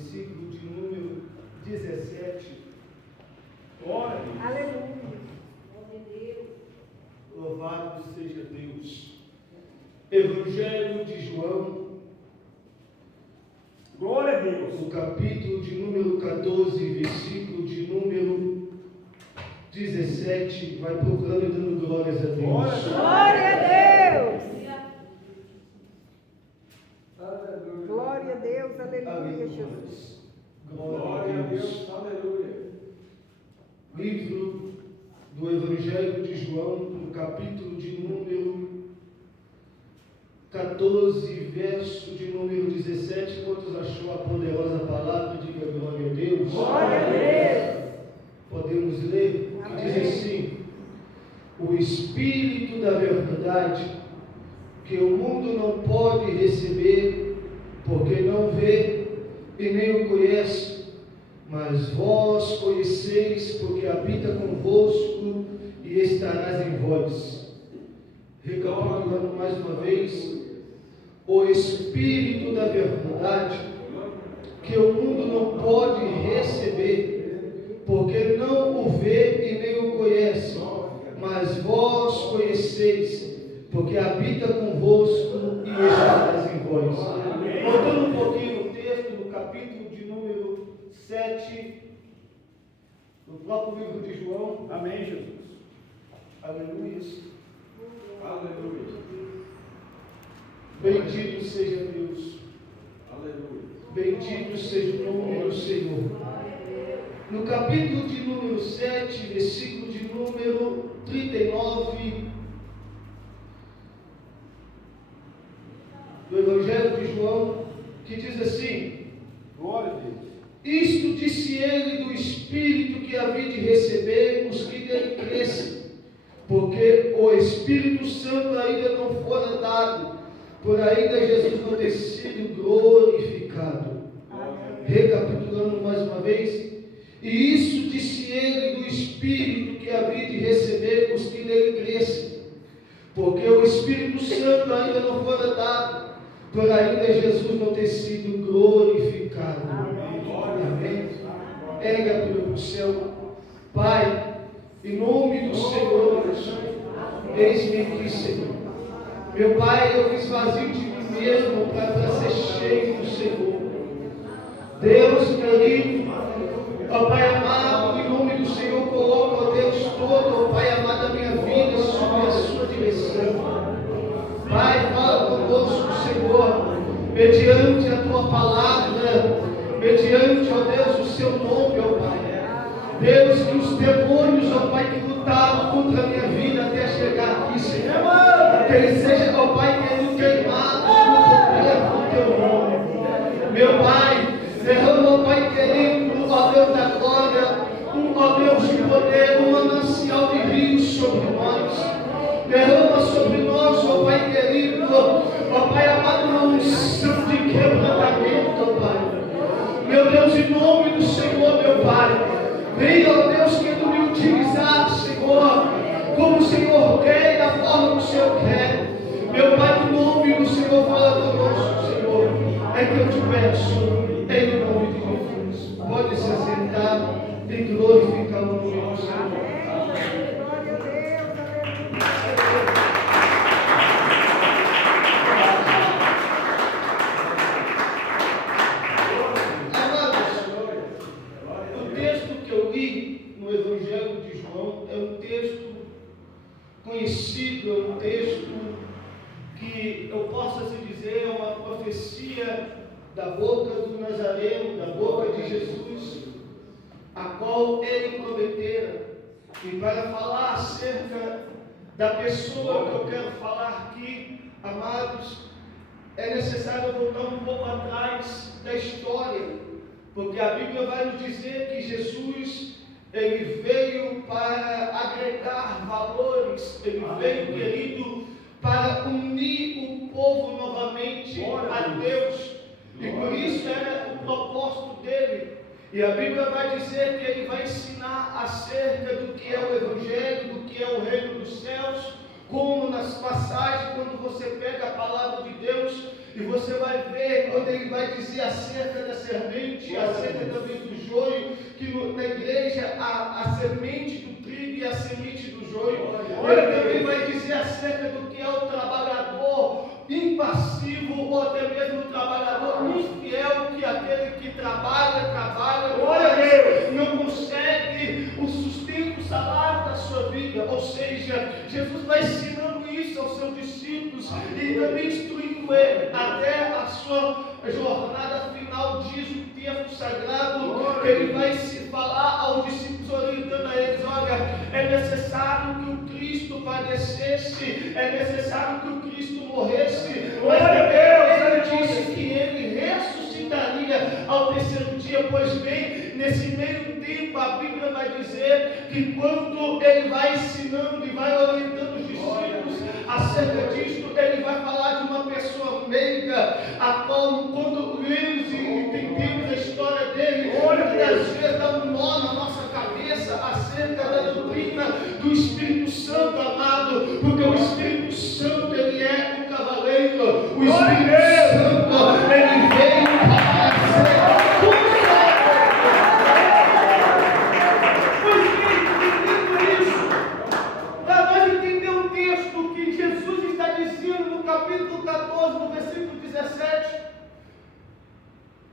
versículo de número 17. Glória a Deus. Aleluia. Louvado seja Deus. Evangelho de João, Glória a Deus. o capítulo de número 14, versículo de número 17, vai procurando e dando glórias a Deus. Glória a Deus. Glória a Deus. Glória a Deus. Aleluia, Aleluia. Jesus. Glória a Deus. Aleluia. Livro do Evangelho de João, no capítulo de número 14, verso de número 17. Quantos achou a poderosa palavra? Diga glória a Deus. Glória a Deus. Podemos ler? Que diz assim: o Espírito da verdade, que o mundo não pode receber, porque não vê e nem o conhece, mas vós conheceis, porque habita convosco e estarás em vós. Recapitulando mais uma vez: o Espírito da verdade, que o mundo não pode receber, porque não o vê e nem o conhece, mas vós conheceis, porque habita convosco e estarás em vós. Voltando um pouquinho no texto, no capítulo de número 7, no próprio livro de João. Amém, Jesus. Aleluia. Aleluia. Bendito seja Deus. Aleluia. Bendito seja o nome do Senhor. No capítulo de número 7, versículo de número 39 do Evangelho de João, que diz assim: Glória a Deus. isto disse ele do Espírito que havia de receber os que dele crescem, porque o Espírito Santo ainda não fora dado, por ainda Jesus não ter sido glorificado. Recapitulando mais uma vez: e isso disse ele do Espírito que havia de receber os que nele crescem, porque o Espírito Santo ainda não fora dado, por ainda Jesus não ter sido glorificado. Amém. Erga a Bíblia para o céu. Pai, em nome do Senhor, eis-me aqui, Senhor. Meu Pai, eu me esvazio de mim mesmo para ser cheio do Senhor. Deus querido, ó Pai amado, em nome do Senhor, coloca, ó Deus, todo, ó Pai amado, a minha vida sob a sua direção. Pai, fala conosco, Senhor, mediante a tua palavra, mediante, ó Deus, o seu nome, ó Pai. Deus, que os demônios, ó Pai, que lutaram contra a minha vida até chegar aqui, Senhor, que eles sejam, ó Pai, queimados no poder do teu nome. Meu Pai, derrama, ó Pai querido, ó Deus da glória, ó Deus de poder, um manancial de rios sobre nós. Derrama sobre nós, ó Pai querido, ó Pai amado, uma unção de quebrantamento, ó Pai. Meu Deus, em nome do Senhor, meu Pai, venha, ó Deus, querendo me utilizar, Senhor, como o Senhor quer e da forma que o Senhor quer. Meu Pai, em nome do Senhor, fala conosco, Senhor. É que eu te peço, em nome de Jesus. Pode se assentar e glorificar o nome do Senhor. Glória a Deus. Amados, o texto que eu li no Evangelho de João é um texto conhecido, é um texto que eu posso assim dizer, é uma profecia da boca do Nazareno, da boca de Jesus, a qual ele prometera. E para falar acerca da pessoa que eu quero falar aqui, amados, é necessário voltar um pouco atrás da história, porque a Bíblia vai nos dizer que Jesus, ele veio para agregar valores, ele veio, querido, para unir o povo novamente a Deus, e por isso era o propósito dele. E a Bíblia vai dizer que ele vai ensinar acerca do que é o Evangelho, do que é o reino dos céus, como nas passagens, quando você pega a palavra de Deus E você vai ver quando ele vai dizer acerca da semente, acerca também do joio, que na igreja a semente do trigo e a semente do joio. Ele também vai dizer acerca do que é o trabalhador impassivo, ou até mesmo o trabalhador infiel, que é aquele que trabalha, mas não consegue o sustento, o salário da sua vida. Ou seja, Jesus vai ensinando isso aos seus discípulos e também instruindo ele até a sua jornada final. Diz o texto sagrado que ele vai se falar aos discípulos, orientando a eles: olha, é necessário que o Cristo padecesse, é necessário que o Cristo morresse, mas também ele disse que ele ressuscitaria ao terceiro dia. Pois bem, nesse meio tempo a Bíblia vai dizer que quando ele vai ensinando e vai orientando os discípulos acerca disto, ele vai falar de uma pessoa meiga, a qual, quando lemos e entendemos a história dele, às vezes dá um nó na nossa cabeça acerca da doutrina do Espírito Santo, amado, porque o Espírito Santo, ele é um cavaleiro, o Espírito Santo, ele veio para ser capítulo 14, no versículo 17,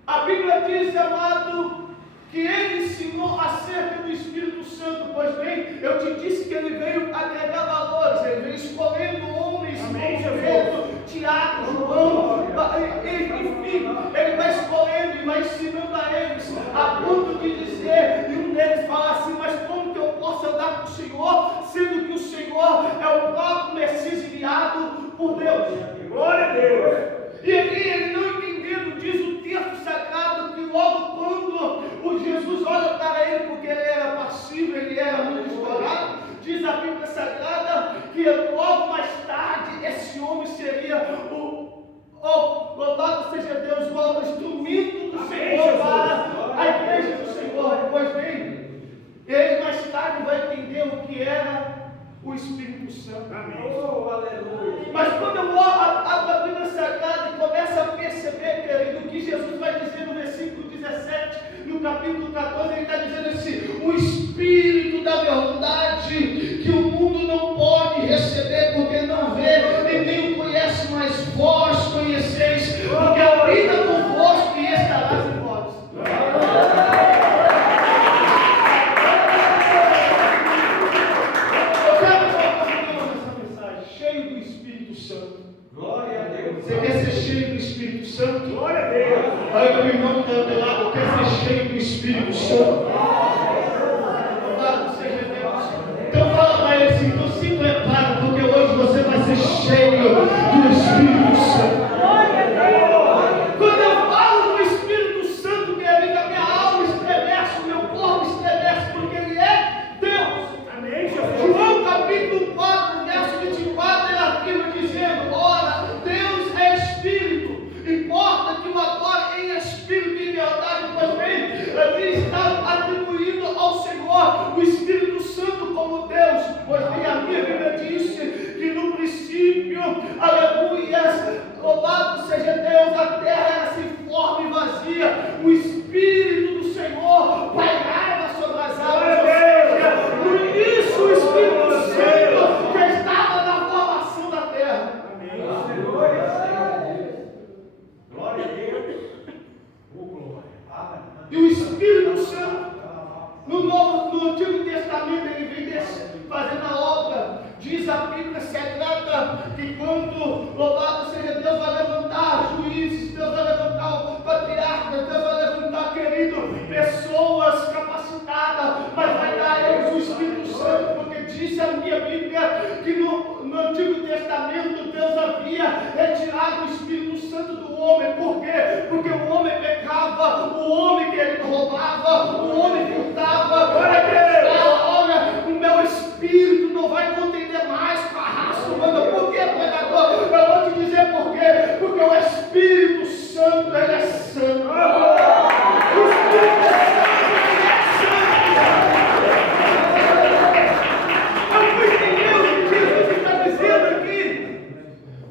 a Bíblia diz, amado, que ele ensinou acerca do Espírito Santo. Pois bem, eu te disse que ele veio agregar valores, ele veio escolhendo homens como Pedro, Tiago, João, enfim, ele vai escolhendo e vai ensinando a eles, a ponto de dizer, e um deles fala assim: mas como que eu posso andar com o Senhor, sendo que o Senhor é o próprio Messias enviado por Deus? Glória a Deus! E ali ele não entendendo, diz o texto sagrado, que logo quando o Jesus olha para ele, porque ele era passivo, ele era muito escorado, diz a Bíblia Sagrada que logo mais tarde esse homem seria louvado seja Deus, o instrumento do Senhor para a igreja do Senhor. Pois bem, ele mais tarde vai entender o que era o Espírito Santo. Amém. Oh, aleluia. Mas quando eu abro a Bíblia Sagrada e começo a perceber, querido, o que Jesus vai dizer no versículo 17, no capítulo 14, ele está dizendo assim: o Espírito da verdade, que o mundo não pode receber, porque não vê e nem o conhece, mas vós conheceis, porque habita convosco e estarás em vós. Você quer ser cheio do Espírito Santo? Glória a Deus! Olha meu irmão que está do lado, quer ser cheio do Espírito Santo? Louvado seja Deus! Então fala para ele assim: então se prepara, porque hoje você vai ser cheio do Espírito Santo. Quando eu falo do Espírito Santo, querido, a minha alma estremece, o meu corpo estremece, porque ele é Deus. Amém, Jesus. João capítulo 4, verso 24, ele afirma dizendo: ora, Deus é Espírito, importa que o adore em Espírito e verdade. Pois bem, ali está atribuído ao Senhor o Espírito Santo como Deus. Pois bem, a minha Bíblia disse que no princípio, aleluia, louvado seja Deus, a terra era assim forma e vazia, o Espírito do Senhor pairava sobre as águas. Ou seja, no início o Espírito Santo já estava na formação da terra. Amém. Glória a Deus. E o Espírito Santo, no Antigo Testamento, ele vem fazendo a obra. Diz a Bíblia Sagrada que quando, louvado seja Deus, vai levantar juízes, Deus vai levantar patriarcas, Deus vai levantar, querido, pessoas capacitadas, mas vai dar a eles o Espírito Santo, porque diz a minha Bíblia que no Antigo Testamento Deus havia retirado o Espírito Santo do homem. Por quê? Porque o homem pecava, o homem querido roubava, o homem furtava. Olha, o meu espírito não vai contender mais com a raça humana. Por quê, pregador? Eu vou te dizer por quê. Porque o Espírito Santo, ele é santo. O Espírito Santo, ele é santo. Eu fui entender o que Jesus está dizendo aqui.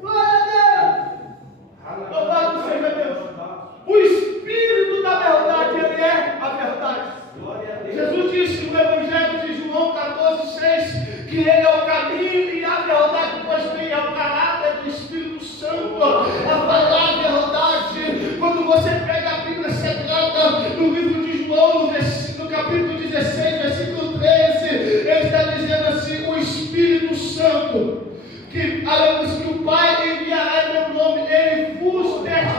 Glória a Deus.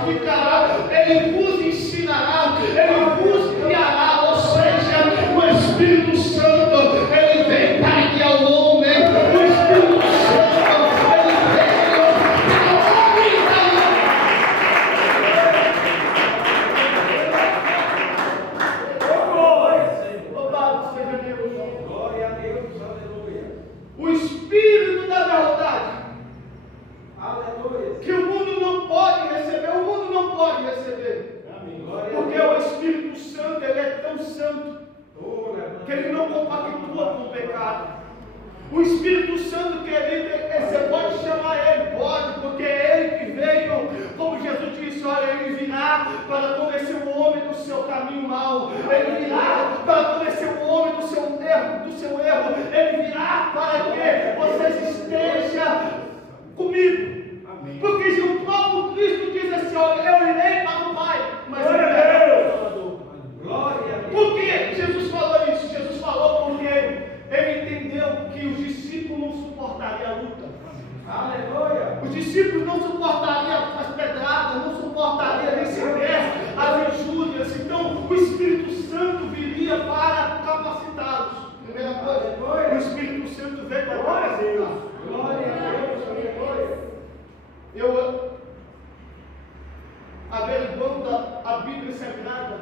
explicará, Ele vos ensinará, Ele vos guiará. Ou seja, o Espírito Santo, Ele vem para guiar o homem. O Espírito Santo, Ele veio para o homem. Louvado seja Deus. Glória a Deus, aleluia. O Espírito da verdade, Aleluia. que o mundo não pode receber, o mundo não pode receber. Amém. Glória a Porque Deus. o Espírito Santo, ele é tão santo que ele não compactua com o pecado. O Espírito Santo, querido, você pode chamar ele, pode, porque é ele que veio, como Jesus disse, olha, ele virá para convencer o homem do seu caminho mau, ele virá para convencer o homem do seu erro, ele virá para que vocês estejam comigo. Amém. Porque o próprio Cristo diz assim, olha, eu irei para o Pai, mas Glória ele a é o Deus. Salvador. Glória a Deus. Por que Jesus falou isso? Jesus falou porque ele entendeu que os discípulos não suportariam a luta. Aleluia. Os discípulos não suportariam as pedradas, não suportariam nem sequer as injúrias. Então o Espírito Santo viria para capacitá-los. Primeira coisa, o Espírito Santo veio para capacitá-los. Glória a Deus. Aleluia. Eu, averiguando a Bíblia Sagrada,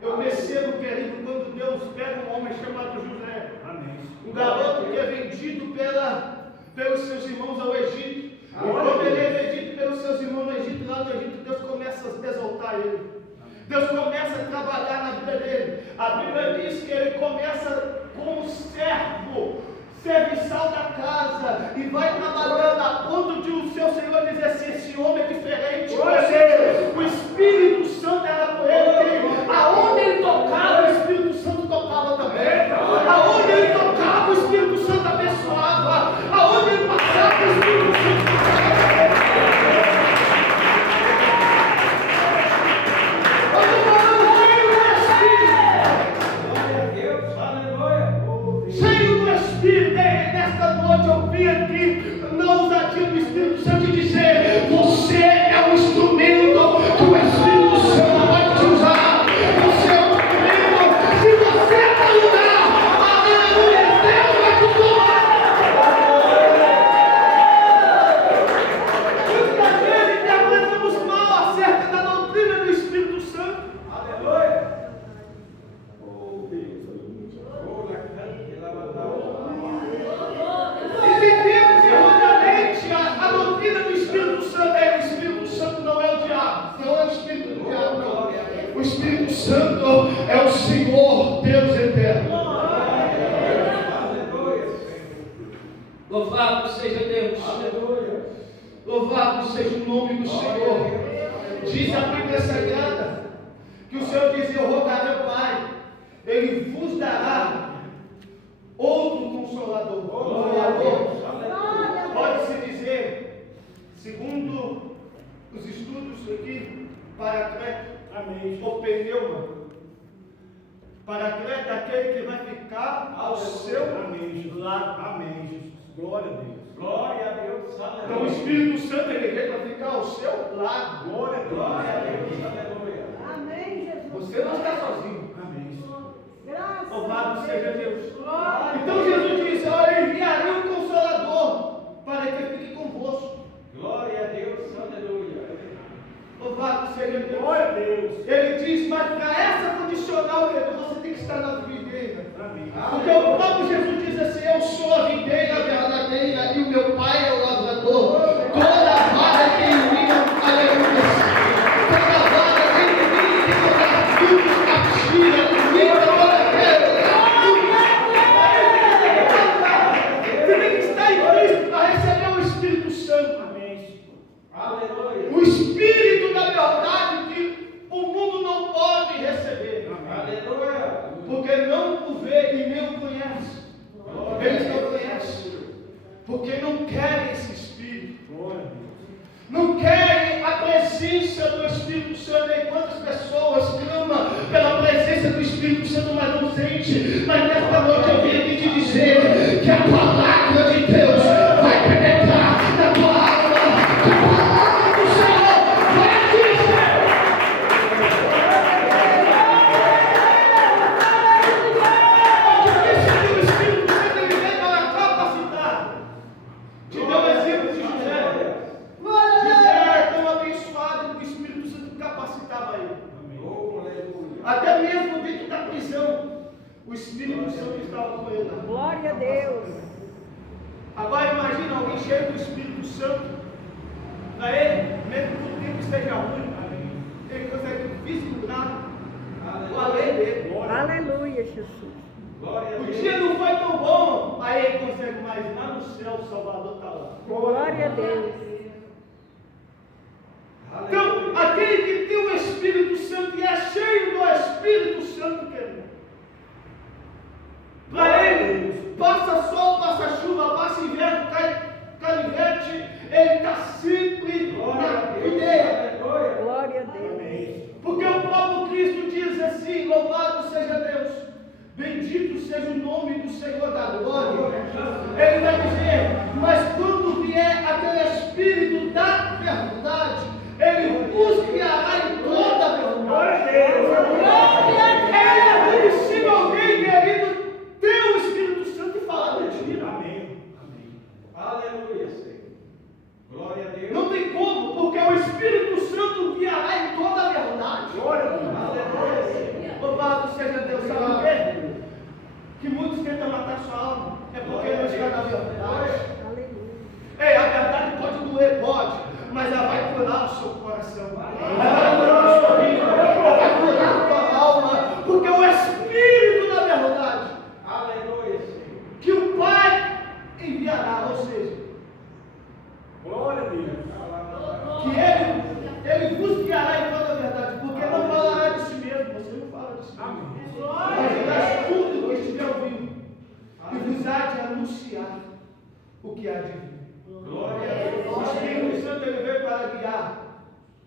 eu percebo, querido, quando Deus pega um homem chamado José, Amém. um garoto que é vendido pelos seus irmãos ao Egito. E quando ele é vendido pelos seus irmãos no Egito, lá no Egito, Deus começa a exaltar ele. Deus começa a trabalhar na vida dele. A Bíblia diz que ele começa como servo, serviçal da casa, e vai trabalhando a ponto de o seu Senhor dizer assim, esse homem é diferente. O Espírito Santo era com ele. Aonde ele tocava, o Espírito Santo tocava também. Aonde ele tocava, o Espírito Santo abençoava. Aonde ele passava, o Espírito Santo passava. Eu estou falando cheio do Espírito. Glória a Deus. Aleluia. Cheio do Espírito. Nesta noite eu vim aqui na ousadia do Espírito Santo dizer: você é um instrumento que o Espírito Santo vai te usar. Você é um instrumento. Se você está no lugar, aleluia, Deus vai te tomar. Muitas vezes interpretamos mal acerca da doutrina do Espírito Santo. Aleluia. Oh, Deus. Oh, la cante, la batalla. Entendemos erroneamente a doutrina do Espírito Santo. O Espírito Santo não é o diabo, não é o Espírito do diabo, não. O Espírito Santo é o Senhor, Deus eterno. Aleluia. Louvado seja Deus. Aleluia. Louvado seja o nome do Senhor. Diz a Bíblia Sagrada que o Senhor diz: eu rogarei ao Pai, Ele vos dará outro Consolador. Pode-se dizer, segundo os estudos aqui, Paracleto, Amém. ou pneuma. Paracleto é aquele que vai ficar ao seu Amém. lado. Amém, Jesus. Glória a Deus. Glória a Deus. Então o Espírito Santo ele veio para ficar ao seu lado. Glória a Deus. Glória a Deus. Aleluia. Amém, Jesus. Você não está sozinho. Amém. Graças Louvado a seja Deus. Deus. Glória. Então Jesus disse: eu enviarei o Consolador para que fique convosco. Glória a Deus. Aleluia. Louvado seja Deus. Glória a Deus. Ele diz: mas para essa condicional, querido, você tem que estar na videira. Amém. Porque o próprio Jesus diz assim: eu sou a videira verdadeira e o meu Pai é o lavrador. Toda vara que em mim, aleluia. Toda vara que em mim tem que dar frutos, tira, vida, glória a Deus. Você tem que estar em Cristo para receber o Espírito Santo. Amém. Aleluia. O Espírito da verdade que o mundo não pode receber. Aleluia. Porque não o vê e nem o conhece. Eles não conhecem. Porque não querem esse Espírito. Glória a Deus. Não querem a presença do Espírito Santo. E quantas pessoas clamam pela presença do Espírito Santo, mas não sente. Mas nesta noite eu vim aqui te dizer que a palavra de Deus vai penetrar na tua alma. Que a palavra do Senhor vai te Até mesmo dentro da prisão, o Espírito Santo estava com ele. Glória a Deus. Agora imagina alguém cheio do Espírito Santo. Para ele, mesmo que o tempo esteja ruim, ele consegue vislumbrar o além dele. Aleluia, Jesus. Glória a O Deus. dia não foi tão bom, aí ele consegue mais. Lá no céu, o Salvador está lá. Glória a Deus. Então, aquele que tem o Espírito Santo e é cheio do Espírito Santo, querido, para ele, passa sol, passa chuva, passa inverno, cai canivete, ele está sempre Glória a na Deus. videira. Aleluia. Glória a Deus. Porque o próprio Cristo diz assim: louvado seja Deus, bendito seja o nome do Senhor da glória. Ele vai dizer: mas quando vier aquele Espírito da verdade, ele vos guiará em toda a verdade. É impossível alguém, querido, ter o Espírito Santo e falar mentira. Amém. Aleluia, Senhor. Glória a Deus. Não tem como, porque o Espírito Santo guiará em toda a verdade. Glória a Deus. Aleluia, Senhor. Louvado seja Deus. Sabe o quê? Que muitos tentam matar sua alma. É porque não está na verdade. Aleluia. Ei, a verdade pode doer, pode, mas ela vai curar o seu coração. Ela vai curar a sua vida. Ela vai curar a tua alma. Porque o Espírito da verdade Aleluia, Senhor. que o Pai enviará, ou seja, Glória a Deus. que ele vos guiará em toda a verdade, porque não falará de si mesmo, você não fala de si mesmo. Amém. Mas dirás tudo o que estiver ouvindo, e vos há de anunciar o que há de vir. Glória a Deus. O Espírito Santo ele veio para guiar.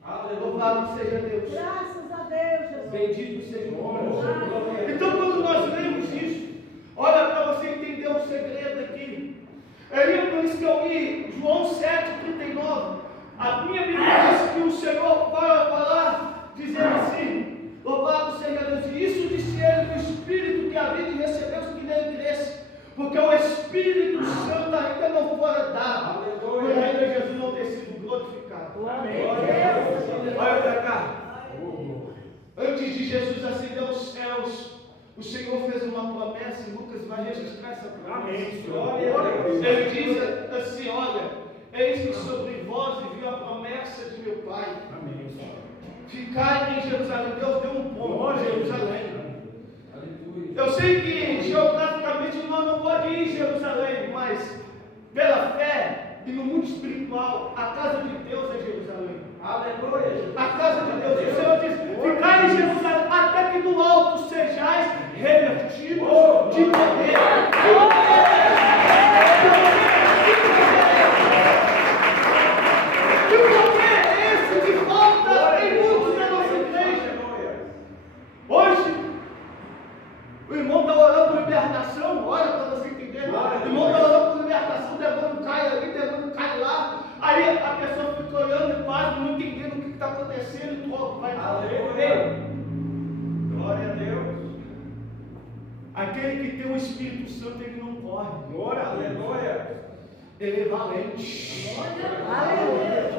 Aleluia. Louvado seja Deus. Graças a Deus, Jesus. Bendito seja o nome. Glória. Então, quando nós lemos isso, olha para você entender um segredo aqui. É por isso que eu li João 7,39. A minha Bíblia diz que o Senhor vai falar, dizendo assim: louvado seja Deus. E isso disse ele do Espírito que havia de receber os que nele crescem. Porque o Espírito Santo ainda não fora dado, por ainda Jesus não ter sido glorificado. Glória a Deus. Olha para cá. Antes de Jesus ascender aos céus, o Senhor fez uma promessa e Lucas vai registrar essa promessa. Amém. Glória a Deus. Ele diz assim: olha, eis que sobre vós enviou a promessa de meu Pai. Amém, Senhor. Ficai em Jerusalém. Deus deu um ponto Glória em a Deus. Jerusalém. Aleluia. Eu sei que geograficamente nós não podemos ir em Jerusalém, mas pela fé e no mundo espiritual, a casa de Deus é Jerusalém. Aleluia. A casa de Deus, o Senhor diz: ficai em Jerusalém, até que do alto sejais revertidos de poder. Que poder é esse que falta em muitos da nossa igreja? Hoje, o irmão está orando por libertação, olha para você entender. O irmão está orando por libertação, o demônio cai ali, o demônio cai lá. Aí a pessoa fica olhando e quase não entendendo o que está acontecendo e logo vai Aleluia. Glória a Deus. Aquele que tem o Espírito Santo, ele não corre. Glória a Deus. Aleluia. Ele é valente. Aleluia.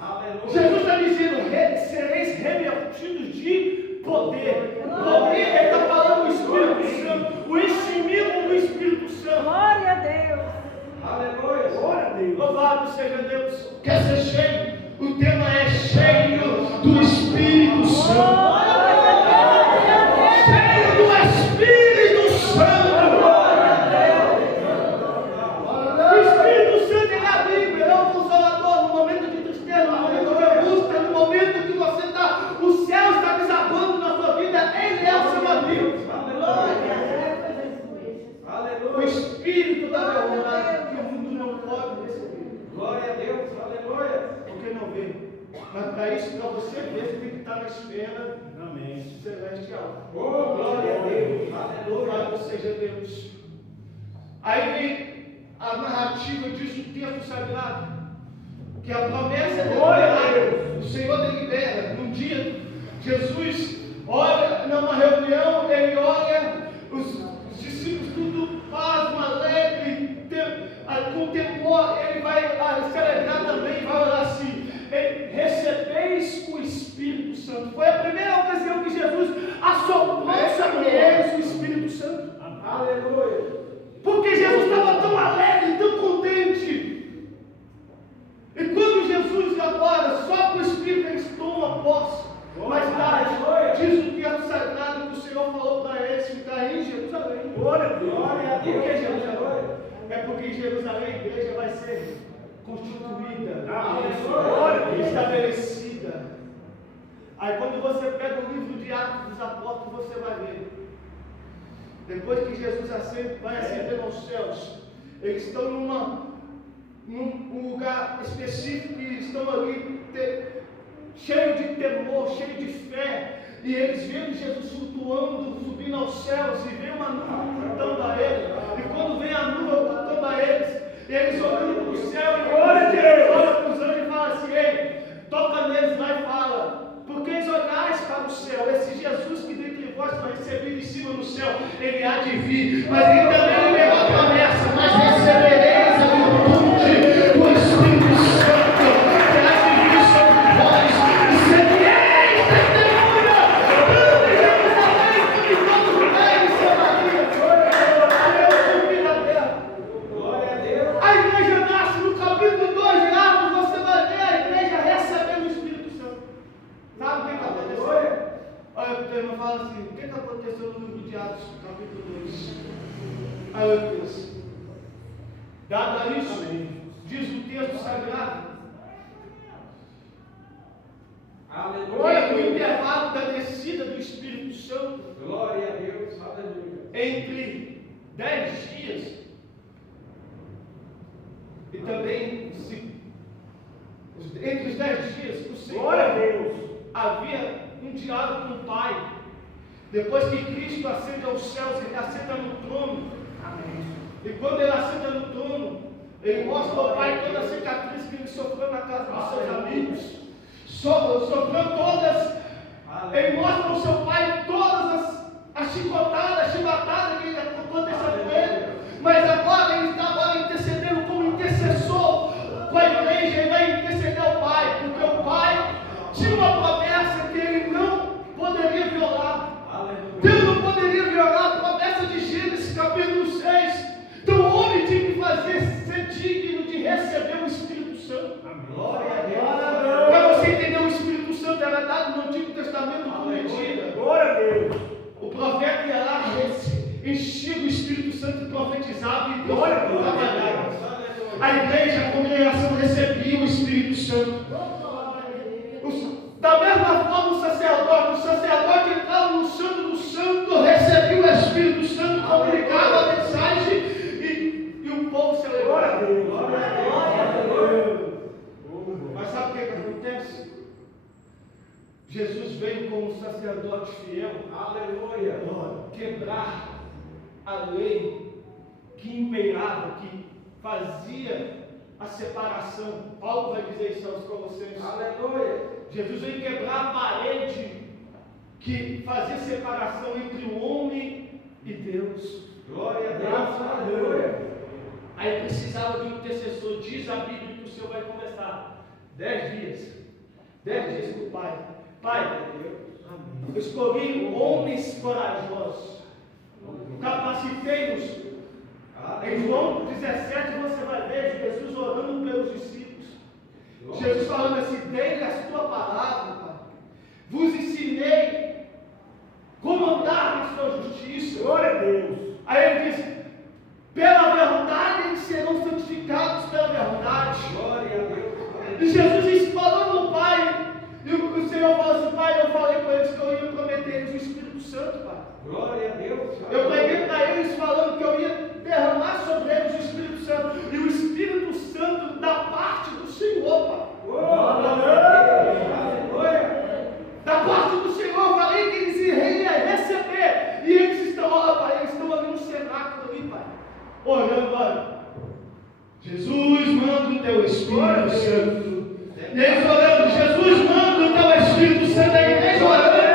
Aleluia. Jesus está dizendo: sereis revertidos de poder. Poder, ele está falando do Espírito Santo, o enchimento do Espírito Santo. Glória a Deus. Aleluia. Glória a Deus. Louvado seja Deus. Quer ser cheio? O tema é cheio do Espírito Santo. Cheio do Espírito Santo. O Espírito Santo é a Bíblia, ele é o Consolador no momento de tristeza, no momento de angústia, no momento que você está, o céu está desabando na sua vida, ele é o seu amigo. O Aleluia. Espírito da verdade que o mundo não pode receber, Glória a Deus. Aleluia. porque não vê. Mas para isso, para você ver, você tem que estar na esfera Amém. celestial. Oh, glória a Deus. Aleluia. Louvado seja Deus. Aí vem a narrativa diz o texto sagrado, que a promessa é liberada. O Senhor delibera. Um dia, Jesus olha numa reunião, ele olha, os discípulos tudo pasmo, alegre, com temor, ele vai celebrar também, vai orar assim: recebeis o Espírito Santo. Foi a primeira ocasião que Jesus Aleluia. Porque Jesus estava tão alegre, tão contente. E quando Jesus agora, só com o Espírito, eles tomam posse. Mais tarde, diz o texto sagrado que o Senhor falou para eles ficar em Jerusalém. Glória a Deus. Glória a Por que Deus. Jerusalém? É porque em Jerusalém a igreja vai ser constituída, Amém. estabelecida. Aí quando você pega o livro de Atos dos Apóstolos, você vai ver. Depois que Jesus vai ascender aos céus, eles estão num lugar específico e estão ali cheio de temor, cheio de fé. E eles vendo Jesus flutuando, subindo aos céus, e vem uma nuvem ocultando a eles. E quando vem a nuvem ocultando a eles, eles olhando para o céu, e Glória a Deus. olham para os anjos e falam assim: ei, toca neles lá e fala: porque eles olhais para o céu, esse Jesus que dentre vós foi recebido em cima do céu, ele há de vir, mas ele também lhe deu a promessa: mas recebereis a virtude do Espírito Santo, que há de vir sobre vós, e sereis testemunha, tanto em Jerusalém como em todo lugar de Samaria, até o fim da terra. Glória a Deus. A igreja nasce no capítulo 2 de Atos, você vai ver a igreja recebendo o Espírito Santo. Sabe o que aconteceu? Olha para o teu irmão e fala assim: o que aconteceu no livro de Atos, capítulo 2? Aí eu disse: dado isso, diz o texto sagrado, olha o intervalo da descida do Espírito Santo Glória a Deus. Aleluia. entre 10 dias e também entre os 10 dias o Senhor Glória a Deus. havia um diálogo com o Pai. Depois que Cristo ascende aos céus, ele assenta no trono. Amém. E quando ele assenta no trono, ele mostra ao Pai toda a cicatriz que ele sofreu na casa dos seus amigos. Sofreu todas. Ele mostra ao seu Pai todas as chicotadas, chibatadas que aconteceram com ele. Mas agora ele está intercedendo como intercessor com a igreja. Ele vai interceder ao Pai, porque o Pai tinha uma promessa que ele não poderia violar. Deus não poderia violar a promessa de Gênesis capítulo 6. Então o homem tinha que ser digno de receber o Espírito Santo. Glória a Deus. Para você entender, o Espírito Santo era dado no Antigo Testamento por medida. Glória a Deus. O profeta ia lá, enchia do Espírito Santo e profetizava, e Deus Glória a Deus. trabalhava. A igreja, a congregação recebia o Espírito Santo. Da mesma forma, o sacerdote entrava no Santo do Santo, recebia o Espírito Santo, comunicava a mensagem e o povo celebrava. Glória a Deus. Mas sabe o que acontece? Jesus veio como sacerdote fiel, Aleluia. quebrar a lei que imperava, que fazia a separação. Paulo vai dizer isso aos Colossenses. Aleluia. Jesus veio quebrar a parede que fazia separação entre o homem e Deus. Glória a Deus. Aleluia. Aí precisava de um intercessor. Diz a Bíblia que o Senhor vai começar 10 dias. 10 dias com o Pai. Pai, eu escolhi homens corajosos. Capacitei-nos. Em João 17 você vai ver Jesus orando pelos discípulos. Jesus falando assim: dei a tua palavra, Pai. Vos ensinei como andar na sua justiça. Glória a Deus. Aí ele diz: pela verdade eles serão santificados pela verdade. Glória a Deus. E Jesus falando no Pai. E o Senhor falou assim: Pai, eu falei para eles que eu ia prometer eles o Espírito Santo, Pai. Glória a Deus. Eu preguei para eles falando que eu ia derramar sobre eles o Espírito Santo. E o Espírito Santo da parte do Senhor, Pai. Glória a Deus. Aleluia. Da parte do Senhor, eu falei que eles iriam receber. E eles estão, olha, Pai, eles estão ali no cenáculo ali, Pai. Orando, olha. Jesus, manda o teu Espírito Santo. E eles orando: Jesus, manda o teu Espírito Santo. A igreja orando, orando.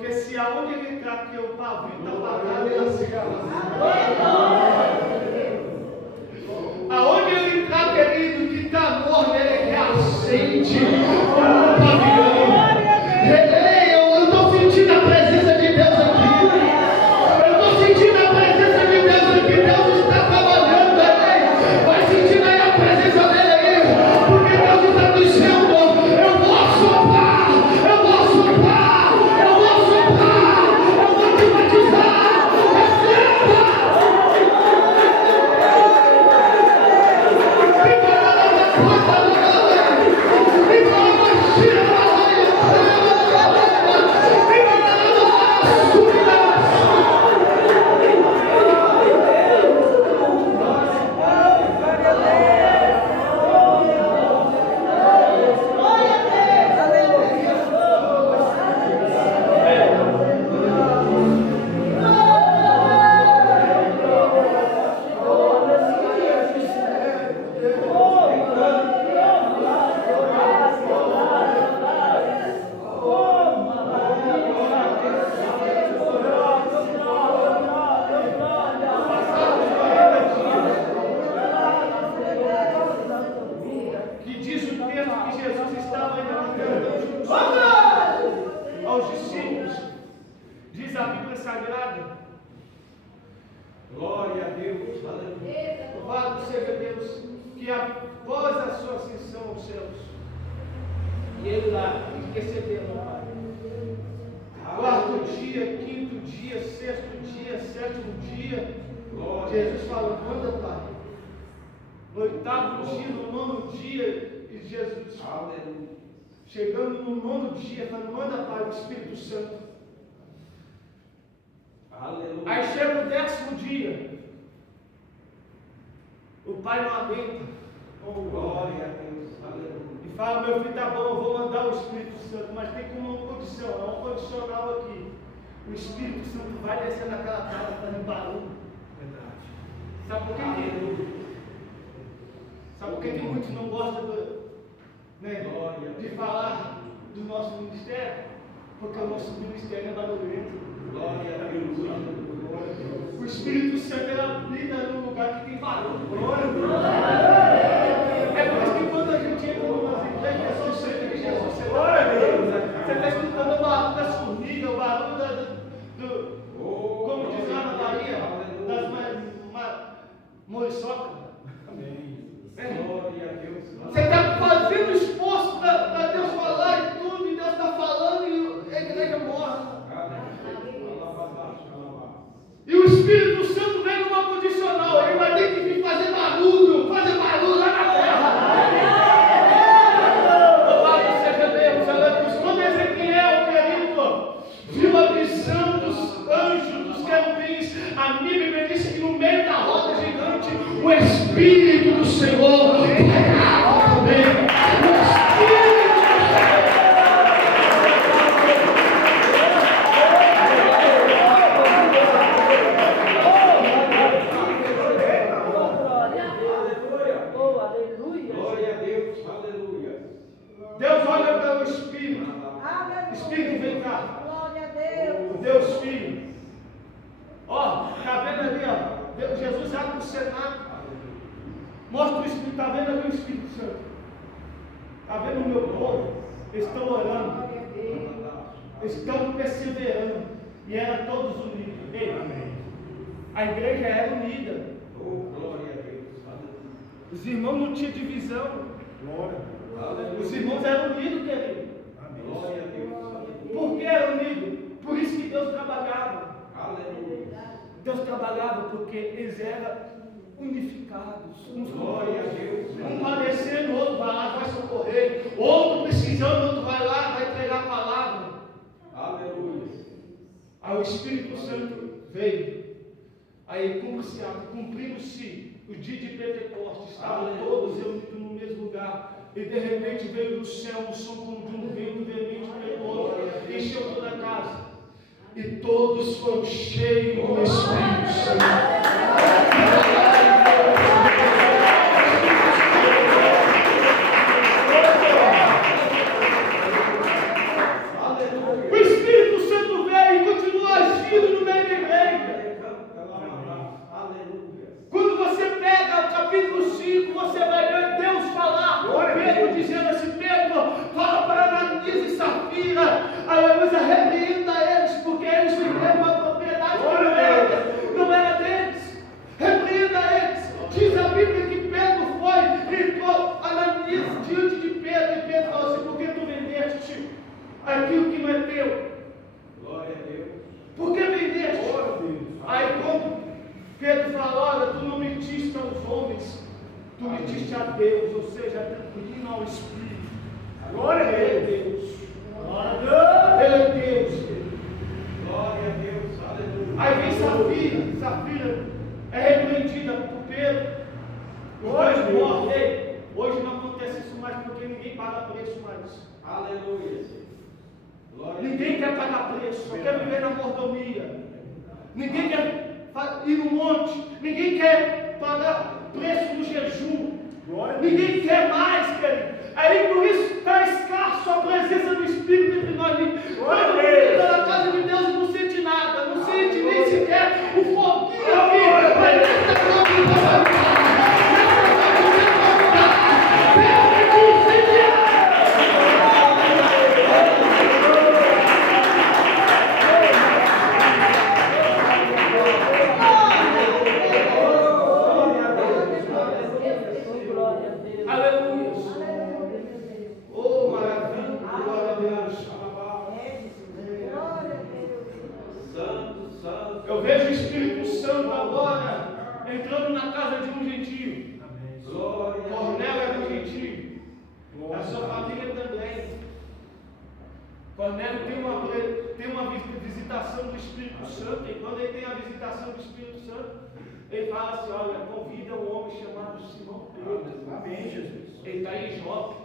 Porque se aonde ele entrar, que o pavio está apagado, ele acende. Aonde ele entrar, querido, que está morno, ele reacende o pavilhão. Eu estou sentindo a presença de Deus aqui. Eu estou sentindo a presença de Deus aqui. Deus está trabalhando aí. Vai sentindo aí a presença dele aí. Porque Deus está dizendo: eu vou soprar, eu vou soprar, eu vou soprar, eu vou te batizar. Receba! Que diz o texto que Jesus estava ensinando aos discípulos. Diz a Bíblia Sagrada. Glória a Deus. Aleluia. Louvado seja Deus, que após a sua ascensão aos céus, e ele lá recebendo o Pai. Quarto dia, quinto dia, sexto dia, sétimo dia, Jesus falou: manda, Pai. No oitavo dia, no nono dia, e Jesus, chegando no nono dia, falando: manda, Pai, o Espírito Santo. Aleluia. Aí chega o 10º dia, o Pai não aguenta. Glória a Deus. Aleluia. E fala: meu filho, tá bom, eu vou mandar o Espírito Santo, mas tem como uma condição, é um condicional aqui. O Espírito Santo vai descer naquela casa fazendo barulho. Verdade. Sabe por quê? Sabe por que muitos não gostam de falar do nosso ministério? Porque o nosso ministério é barulhento. Glória a Deus. Aleluia. O Espírito Santo habita num lugar que tem barulho. É por isso que quando a gente entra numa igreja, é só o sangue de Jesus. Você está escutando o barulho da formiga, o barulho como diz lá na Bahia, das moriçocas. Glória a Deus. Você está fazendo esforço para Deus falar e tudo, e Deus está falando e a igreja morre. E o Espírito Santo vem numa condicional, ele vai ter que vir fazer barulho lá na terra. Louvado seja Deus, aleluia. Quando Ezequiel, querido, viu a visão dos anjos, dos querubins, a Bíblia diz que no meio da roda gigante, o Espírito do Senhor pregava também. O Espírito do Senhor. Glória a Deus. Aleluia. Deus olha para o Espírito. Espírito, vem cá. Glória a Deus. Deus Filho. Ó, está vendo ali, ó. Deus, Jesus abre o cenário. Mostra o Espírito. Está vendo ali o Espírito Santo? Está vendo o meu povo? Eles estão orando. Estão perseverando. E eram todos unidos. Ei, amém. A igreja era unida. Glória a Deus. Os irmãos não tinham divisão. Os irmãos eram unidos, querido. Glória a Deus. Por que eram unidos? Por isso que Deus trabalhava. Aleluia. Deus trabalhava porque eles eram unificados. Glória a Deus. Um padecendo, o outro vai lá, vai socorrer. Outro precisando, o outro vai lá, vai entregar a palavra. Aleluia. Aí o Espírito Santo veio. Aí cumprindo-se o dia de Pentecostes. Estavam todos reunidos no mesmo lugar. E de repente veio do céu um som como de um vento veemente penoso, encheu toda a casa. E todos foram cheios do Espírito Santo. O Espírito Santo veio submetiste a Deus, ou seja, atribuindo ao Espírito. Glória a Deus. Glória a Deus. Ele é Deus. Glória a Deus. Aleluia. Aí vem Safira é repreendida por Pedro. Os dois morrem. Ei, hoje não acontece isso mais porque ninguém paga preço mais. Aleluia. Glória a Ninguém quer pagar preço, só quer viver na mordomia. Ninguém quer ir no monte. Ninguém quer pagar preço do jejum. Ninguém quer mais, querido. Aí por isso está escasso a presença do Espírito entre nós. Quando entra na casa de Deus e não sente nada, não sente nem sequer o foguinho aqui. Mas nessa noite eu vejo o Espírito Santo agora entrando na casa de um gentio. Cornélio era um gentio. A sua família também. Cornélio tem uma visitação do Espírito Santo. E quando ele tem a visitação do Espírito Santo, ele fala assim: olha, convida um homem chamado Simão Pedro. Amém, Jesus. Ele está em Jope.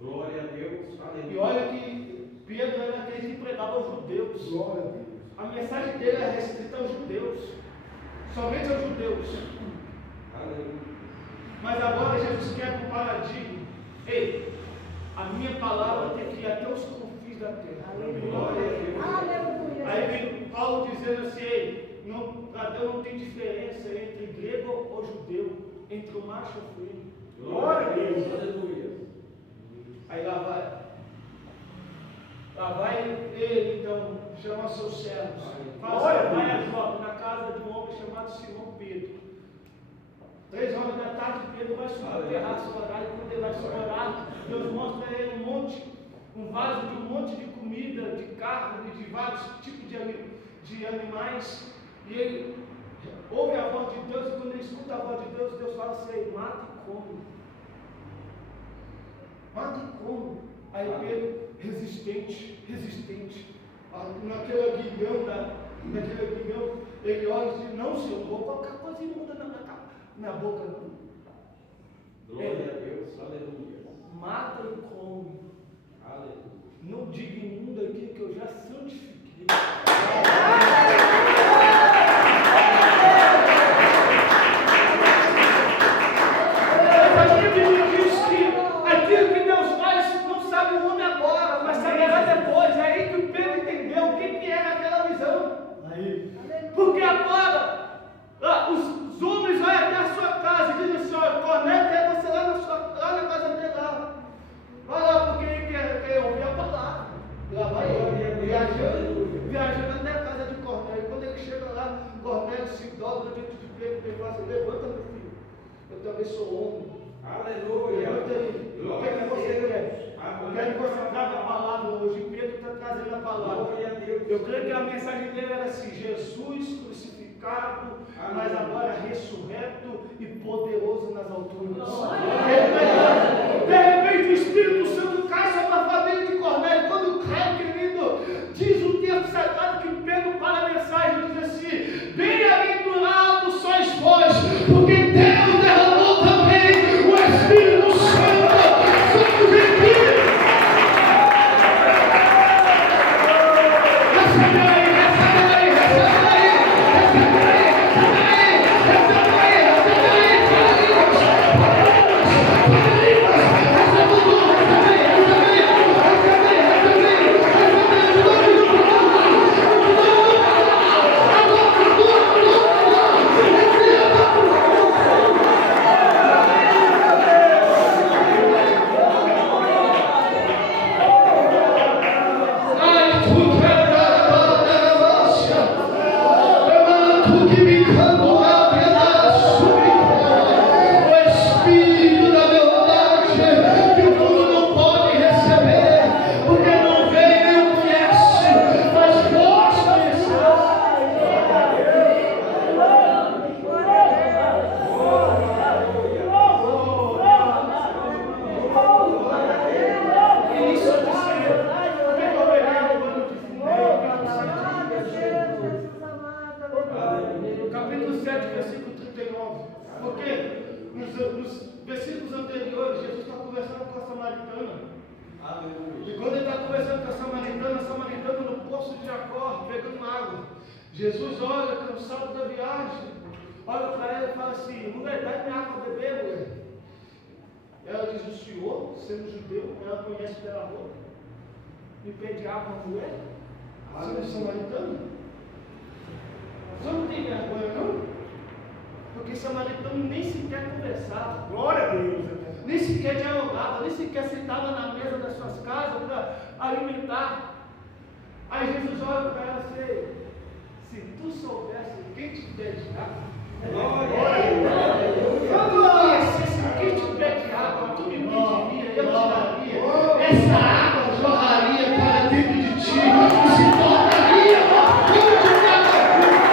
Glória a Deus. Aleluia. E olha que Pedro era aquele que pregava aos judeus. Glória a Deus. A mensagem dele é restrita aos judeus, somente aos judeus. Aleluia. Mas agora Jesus quer um paradigma. Ei, a minha palavra tem que ir até os confins da terra. Glória a Deus. Aí vem Paulo dizendo assim: ei, para Deus não tem diferença entre grego ou judeu, entre o macho e o fêmea. Glória a Deus. Aleluia. Aí lá vai ele então chama seus servos. Fala assim: vai a Jope, na casa de um homem chamado Simão Pedro. 3 horas da tarde, Pedro vai subir ao terraço orar, e quando ele vai subir orar, Deus mostra a ele um vaso de um monte de comida, de carne, de vários tipos de animais, e ele ouve a voz de Deus, e quando ele escuta a voz de Deus, Deus fala assim: mata e come. Mata e come. Aí Pedro, resistente, naquele aguilhão, ele olha e diz: não, Senhor, não vou colocar coisa imunda na boca, não. Glória a Deus. Aleluia. Mata e come. Aleluia. Não diga imundo aqui que eu já santifiquei. Mas a Bíblia diz que aquilo que Deus faz não sabe o homem agora, mas saberá depois. É aí que Pedro entendeu o que era aquela visão. Porque agora os homens vão até a sua casa e dizem assim: olha, Cornélio quer você lá na casa dele lá. Vai lá porque ele quer ouvir a palavra. Lá vai ele, viajando até a casa de Cornélio. Quando ele chega lá, Cornélio se dobra diante de Pedro e fala assim: levanta, meu filho, eu também sou homem. Aleluia. Levanta aí. O que é que você quer? Eu quero que você traga a palavra hoje. Pedro está trazendo a palavra. Glória a Deus. Eu creio que a mensagem dele era assim: Jesus crucificado, mas agora ressurreto e poderoso nas alturas. De repente o Espírito Santo cai sobre a família de Cornélio. Quando cai, querido, diz o texto sagrado que Pedro para a mensagem diz assim: bem-aventurados sois vós, porque Deus derramou também o Espírito Santo sobre os gentios. Jesus olha, cansado da viagem, olha para ela e fala assim: mulher, dá-me água para beber, mulher. Ela diz: o senhor, sendo judeu, ela conhece pela boca, me pede água, mulher? Você não é samaritano? Você não tem vergonha, não? Porque samaritano nem sequer conversava. Glória a Deus. Nem sequer dialogava, nem sequer sentava na mesa das suas casas para alimentar. Aí Jesus olha para ela e diz: se tu soubesse quem te pede água, quando eu conhecesse quem te pede água, tu me pediria, eu te daria. Essa água jorraria para dentro de ti e se tornaria uma fonte de água viva.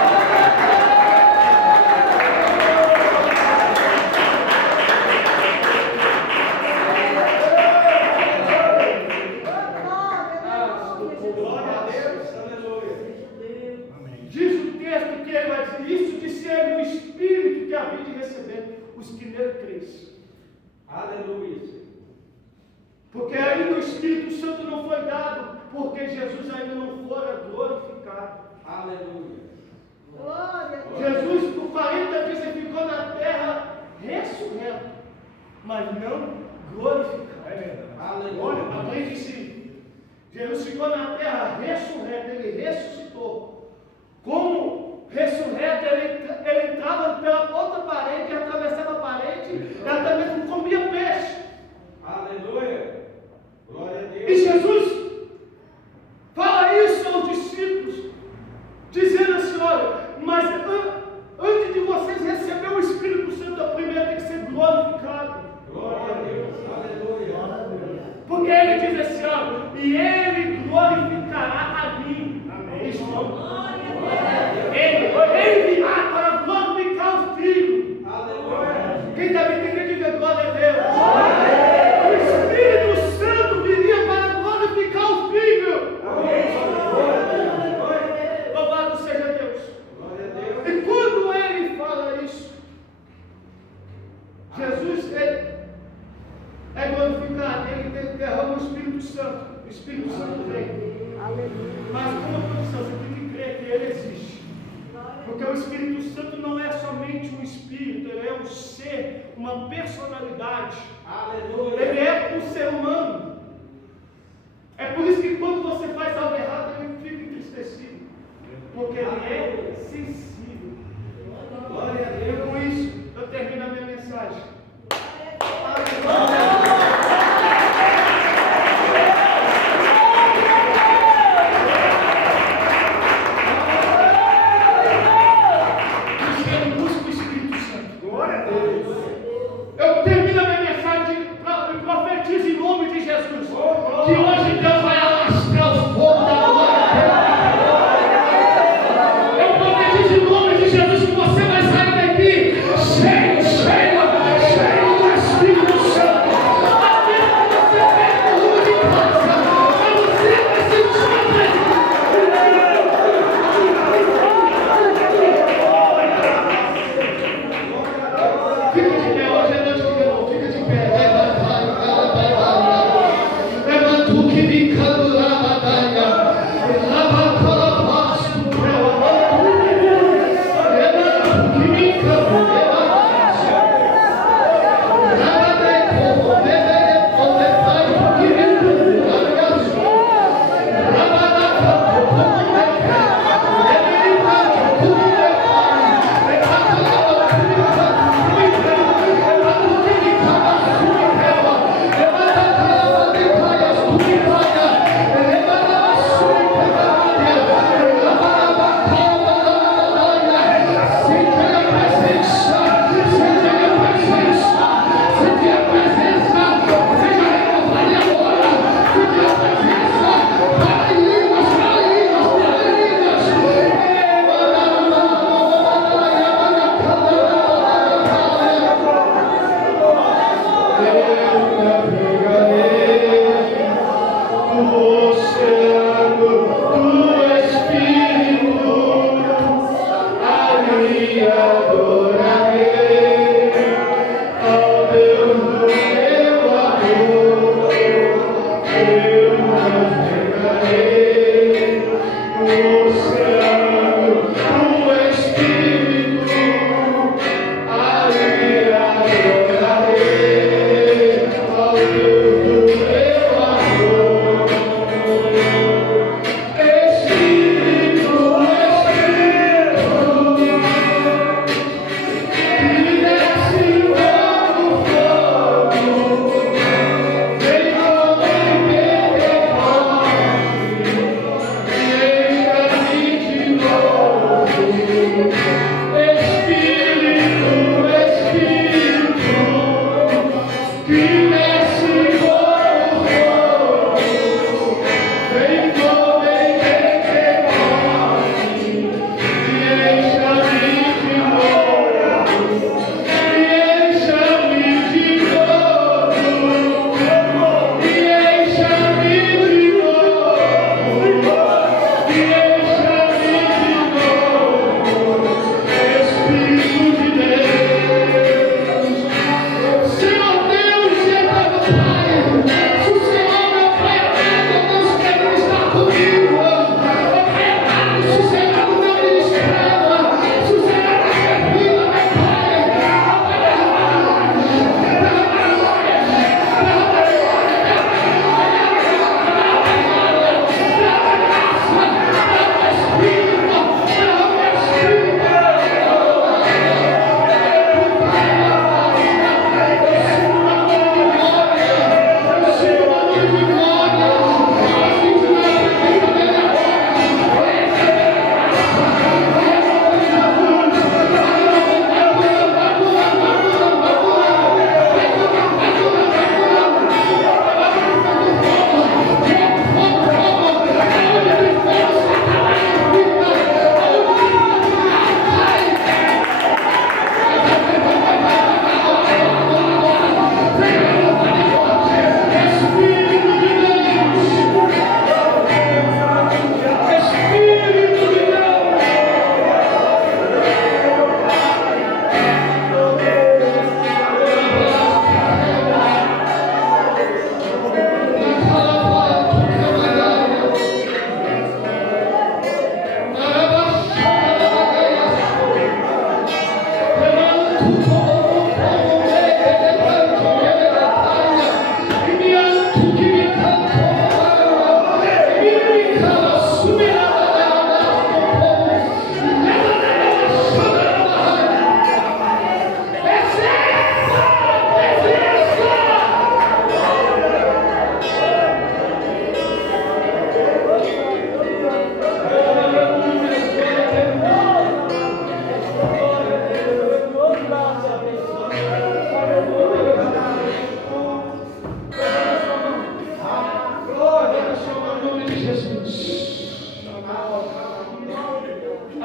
Glória a Deus. Aleluia. Diz o texto que ele vai dizer: isso disse ele no Espírito que havia de receber os que nele crescem. Aleluia. Porque ainda o Espírito Santo não foi dado, porque Jesus ainda não fora glorificado. Aleluia. Glória a Deus. Jesus, por 40 dias, ele ficou na terra ressurreto, mas não glorificado. Aleluia. Aprende sim. Jesus ficou na terra ressurreto, ele ressuscitou. Como ressurreto, ele entrava pela outra parede, atravessava a parede, e até mesmo comia peixe. Aleluia. Glória a E Deus. Jesus fala isso aos discípulos, dizendo assim: olha, mas antes de vocês receber o Espírito Santo, a primeira tem que ser glorificado. Glória a Deus. Aleluia. Porque ele diz assim: ó, e ele glorificará a mim. Amém. Ele virá para glorificar o Filho. Aleluia. Quem está me entendendo, diga glória a Deus. O Espírito Santo viria para glorificar o Filho. Louvado seja Deus. Glória a Deus. E quando ele fala isso, Jesus é glorificado, ele derrama o Espírito Santo. O Espírito Santo vem. Mas como condição, você tem que crer que ele existe. Porque o Espírito Santo não é somente um espírito, ele é um ser, uma personalidade. Aleluia. Ele é um ser humano. É por isso que quando você faz algo errado, ele fica entristecido. Porque ele é sensível. Glória a E Deus. com isso, eu termino a minha mensagem. Eu termino a minha mensagem e profetizo em nome de Jesus que hoje Deus vai alastrar o fogo da glória dele. Eu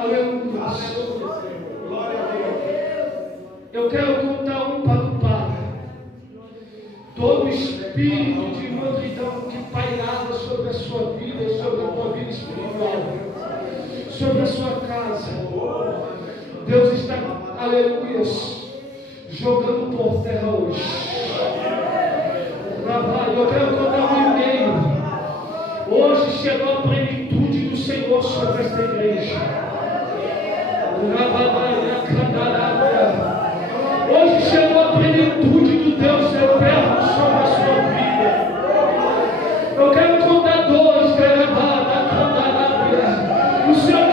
Aleluia. Glória a Deus. Eu quero contar um para o Pai. Todo espírito de mansidão que pairava sobre a sua vida, sobre a tua vida espiritual, sobre a sua casa, Deus está, aleluia, jogando por terra hoje. Eu quero contar um e-mail. Hoje chegou a plenitude do Senhor sobre esta igreja. Hoje chegou a plenitude do Deus eterno sobre a sua vida. Eu quero contar dois, o Senhor